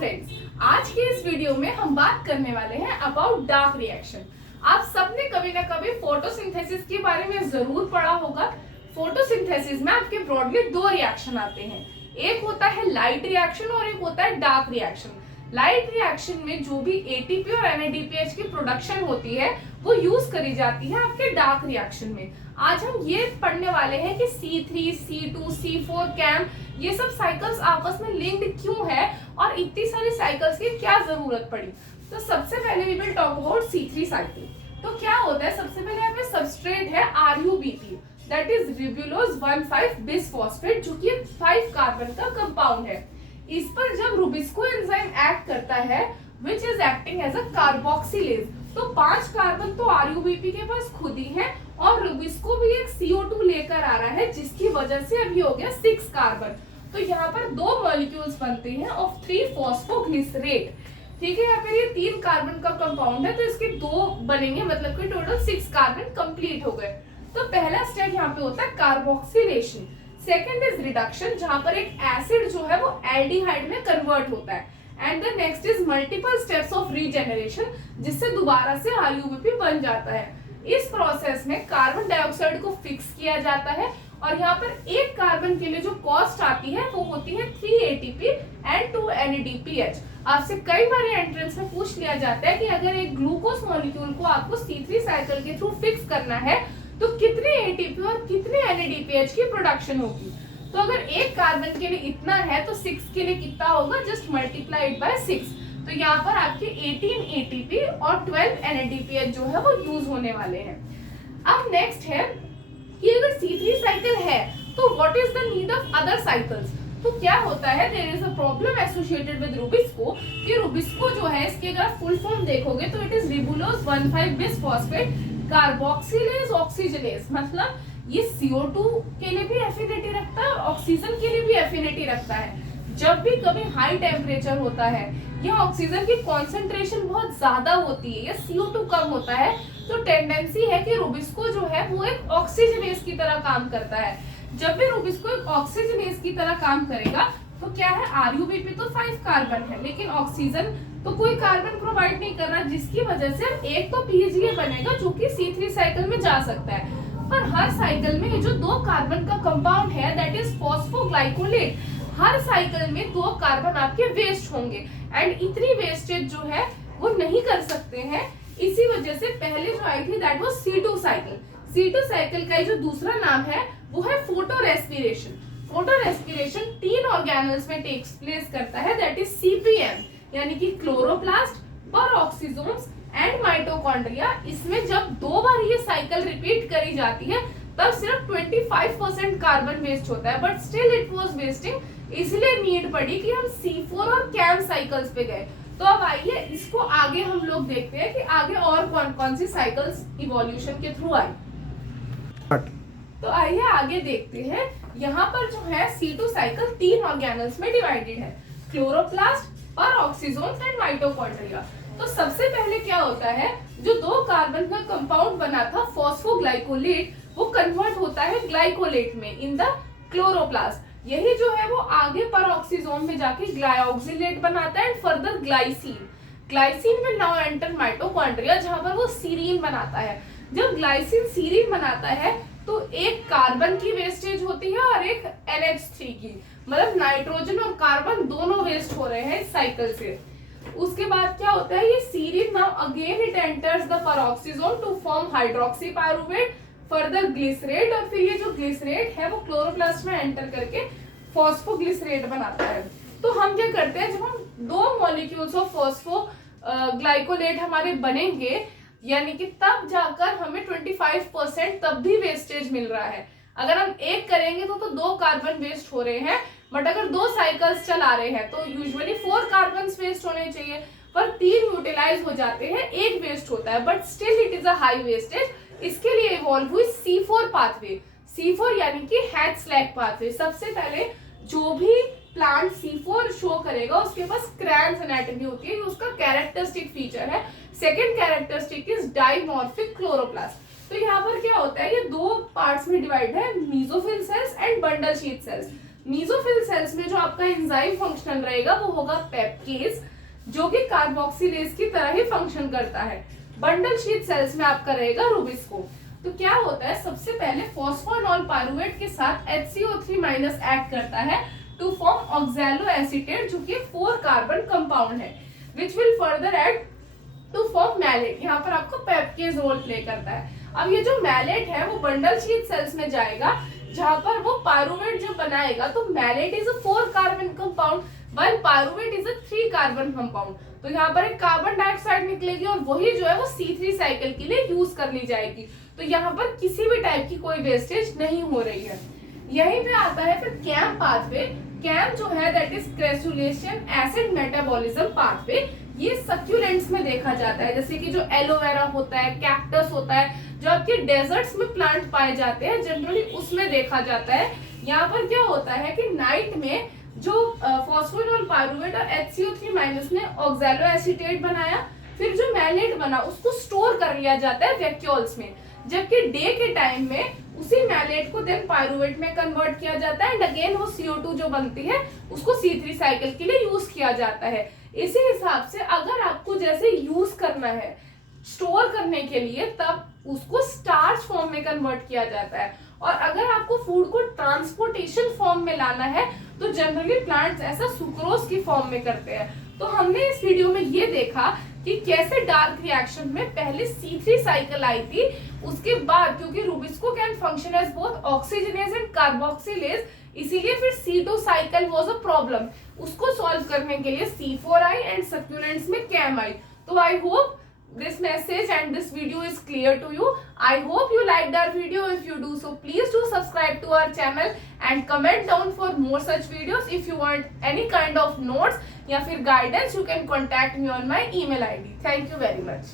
Friends, आज के इस वीडियो में हम बात करने वाले हैं अबाउट डार्क रिएक्शन। आप सबने कभी ना कभी फोटोसिंथेसिस के बारे में जरूर पढ़ा होगा। फोटोसिंथेसिस में आपके ब्रॉडली दो रिएक्शन आते हैं, एक होता है लाइट रिएक्शन और एक होता है डार्क रिएक्शन। लाइट रिएक्शन में जो भी एटीपी और एनएडीपीएच की प्रोडक्शन होती है वो यूज करी जाती है आपके डार्क रिएक्शन में। आज हम ये पढ़ने वाले हैं कि C3, C2, C4, कैम ये सब साइकिल्स आपस में लिंक्ड क्यों है और इतनी सारी साइकिल्स की क्या जरूरत पड़ी। तो सबसे पहले we will talk about C3 cycle. तो क्या होता है, सबसे पहले यहाँ पे सबस्ट्रेट है RuBP, दैट इज रिब्यूलोज 1,5 बिसफॉस्फेट, जो कि 5 कार्बन का कंपाउंड है। इस पर जब रुबिस्को एंजाइम एक्ट करता है which is acting as a carboxylase, तो 5 कार्बन तो RuBP के पास खुद ही है और रुबिस्को भी एक CO2 लेकर आ रहा है, जिसकी वजह से अभी हो गया 6 कार्बन। तो यहाँ पर दो मॉलिक्यूल्स बनते हैं ऑफ 3 फॉस्फोग्लिसरेट। ठीक है, यहाँ पर ये 3 कार्बन का कंपाउंड है तो इसके 2 बनेंगे, मतलब कि टोटल 6 कार्बन कंप्लीट हो गए। तो पहला स्टेप यहाँ पे होता है कार्बोक्सिलेशन। सेकेंड इज रिडक्शन, जहां पर एक एसिड जो है वो एल्डिहाइड में कन्वर्ट होता है। And the next is multiple steps of regeneration, जिससे दोबारा से RuBP बन जाता है। इस प्रोसेस में कार्बन डाइऑक्साइड को फिक्स किया जाता है और यहाँ पर एक कार्बन के लिए जो कॉस्ट आती है वो होती है 3 ATP एंड 2 NADPH। आपसे कई बार एंट्रेंस में पूछ लिया जाता है कि अगर एक ग्लूकोज मॉलिक्यूल को आपको C3 साइकिल के थ्रू फिक्स करना है तो कितने ATP और कितने NADPH की प्रोडक्शन होगी। तो अगर एक कार्बन के लिए इतना है तो 6 के लिए कितना होगा, जस्ट मल्टीप्लाइड बाय 6। तो यहाँ पर आपके 18 ATP और 12 NADPH जो है वो यूज होने वाले हैं। अब नेक्स्ट है कि अगर C3 साइकिल है तो what is the need of other cycles. तो क्या होता है, there is a problem associated with rubisco, कि रुबिस्को जो है इसके अगर फुल फॉर्म देखोगे तो it is ribulose 1,5 bisphosphate carboxylase oxygenase, मतलब ये CO2 के लिए भी एफिनिटी रखता है और ऑक्सीजन के लिए भी एफिनिटी रखता है। जब भी कभी हाई टेम्परेचर होता है या ऑक्सीजन की कॉन्सेंट्रेशन बहुत ज्यादा होती है या CO2 कम होता है तो टेंडेंसी है कि रुबिस्को जो है वो एक ऑक्सीजनेज की तरह काम करता है। जब भी रुबिस्को एक ऑक्सीजनेज की तरह काम करेगा तो क्या है, RuBP तो 5 कार्बन है लेकिन ऑक्सीजन तो कोई कार्बन प्रोवाइड नहीं कर रहा, जिसकी वजह से एक तो PGA बनेगा जो कि C3 साइकिल में जा सकता है। पर हर साइकिल में ये जो 2 कार्बन का कंपाउंड है that is phosphoglycolate, her cycle में 2 कार्बन आपके वेस्ट होंगे एंड इतनी वेस्टेज जो है वो नहीं कर सकते हैं। इसी वजह से पहले जो आई थी that was C2 cycle. C2 cycle का जो दूसरा नाम है वो है photo respiration. Photo respiration 3 organelles में टेक्स प्लेस करता है, दैट इज CPM, यानी कि क्लोरोप्लास्ट, पेरोक्सिसोम्स एंड माइटोकॉन्ड्रिया। इसमें जब 2 बार ये साइकिल रिपीट करी जाती है तब सिर्फ 25% कार्बन वेस्ट होता है, but still it was wasting, इसलिए नीड पड़ी कि हम C4 और कैम साइकिल्स पे गए। तो अब आइए इसको आगे हम लोग देखते हैं कि आगे और कौन कौन सी साइकिल्स इवोल्यूशन के थ्रू आई। तो आइए आगे देखते हैं। यहाँ पर जो है C2 साइकिल 3 ऑर्गेनल्स में डिवाइडेड है, क्लोरोप्लास्ट, पेरोक्सिसोम्स एंड माइटोकॉन्ड्रिया। तो सबसे पहले क्या होता है, जो 2 कार्बन का कंपाउंड बना था फॉस्फोग्लाइकोलेट, वो कन्वर्ट होता है ग्लाइकोलेट में इन द क्लोरोप्लास्ट। यही जो है वो आगे पेरोक्सिसोम में जाके ग्लाइऑक्सिलेट बनाता है and further glycine. Glycine will now enter mitochondria, जहां पर वो सीरीन बनाता है। जब ग्लाइसिन सीरीन बनाता है तो एक कार्बन की वेस्टेज होती है और एक NH3 की, मतलब नाइट्रोजन और कार्बन दोनों वेस्ट हो रहे हैं इस साइकिल से। उसके बाद क्या होता है, ये serine now again it enters the peroxisome to form hydroxy pyruvate, further glycerate, और फिर ये जो ग्लिसरेट है वो क्लोरोप्लास्ट में एंटर करके फॉस्फोग्लिसरेट बनाता है। तो हम क्या करते हैं, जब हम 2 मॉलिक्यूल्स ऑफ फॉस्फो ग्लाइकोलेट हमारे बनेंगे, यानी कि तब जाकर हमें 25% तब भी वेस्टेज मिल रहा है। अगर हम एक करेंगे तो 2 कार्बन वेस्ट हो रहे हैं, बट अगर 2 साइकिल्स चला रहे हैं तो यूजुअली 4 कार्बन वेस्ट होने चाहिए, पर 3 यूटिलाइज हो जाते हैं, 1 वेस्ट होता है, but still it is a high wastage. इसके लिए इवॉल्व हुई C4 पाथवे। C4 यानी कि हैच-स्लैग पाथवे। सबसे पहले जो भी प्लांट C4 शो करेगा उसके पास क्रैंस एनाटॉमी होती है, ये उसका कैरेक्टरिस्टिक फीचर है। Second characteristic is dimorphic chloroplast. तो यहाँ पर क्या होता है, ये 2 पार्ट्स में डिवाइड है, mesophyll cells and bundle sheath cells. Mesophyll cells में जो आपका एंजाइम फंक्शनल रहेगा वो होगा पेप्केज, जो कि कार्बोक्सिलेज की तरह ही फंक्शन करता है। बंडल शीट सेल्स में आपका रहेगा रूबिस्को। तो क्या होता है, सबसे पहले फॉस्फोनॉल पायरुवेट के साथ HCO3- एक्ट करता है टू फॉर्म ऑक्सैलोएसीटेट, जो कि 4 कार्बन कंपाउंड है, which will further act to form malate. यहाँ पर आपको पेप्केज रोल प्ले करता है। अब ये जो मैलेट है वो बंडल शीट सेल्स में जाएगा, जहां पर वो पायरुवेट जब बनाएगा तो malate is a 4 carbon compound while pyruvate is a 3 carbon compound. तो यहाँ पर एक कार्बन डाइऑक्साइड निकलेगी और वही जो है वो C3 साइकिल के लिए यूज कर ली जाएगी। तो यहाँ पर किसी भी टाइप की कोई वेस्टेज नहीं हो रही है। यहीं पे आता है फिर कैम पाथवे। कैम जो है that is crassulacean acid metabolism pathway. ये सक्यूलेंट्स में देखा जाता है, जैसे कि जो एलोवेरा होता है, कैक्टस होता है, जो आपके डेजर्ट्स में प्लांट पाए जाते हैं, जनरली उसमें देखा जाता है। यहाँ पर क्या होता है कि नाइट में जो फॉस्फोनॉल पायरुवेट और HCO3- ने ऑक्सैलोएसीटेट बनाया, फिर जो मैलेट बना उसको स्टोर कर लिया जाता है वैक्यूल्स में, जबकि डे के टाइम में उसी मैलेट को देन पायरुवेट में कन्वर्ट किया जाता है एंड अगेन वो CO2 जो बनती है उसको C3 साइकिल के लिए यूज किया जाता है। इसी हिसाब से अगर आपको जैसे यूज करना है स्टोर करने के लिए, तब उसको स्टार्च फॉर्म में कन्वर्ट किया जाता है, और अगर आपको फूड को ट्रांसपोर्टेशन फॉर्म में लाना है तो जनरली प्लांट्स ऐसा सुक्रोज की फॉर्म में करते हैं। तो हमने इस वीडियो में ये देखा कि कैसे डार्क रिएक्शन में पहले C3 साइकिल आई थी, उसके बाद क्योंकि rubisco can function as both oxygenase and carboxylase, इसीलिए फिर C2 cycle was a problem. उसको सॉल्व करने के लिए C4 आई एंड सक्यूलेंट्स में कैम आई। तो I hope this message and this video is clear to you. I hope you liked our video. If you do so, please do subscribe to our channel and comment down for more such videos. If you want any kind of notes या फिर guidance, you can contact me on my email ID. Thank you very much.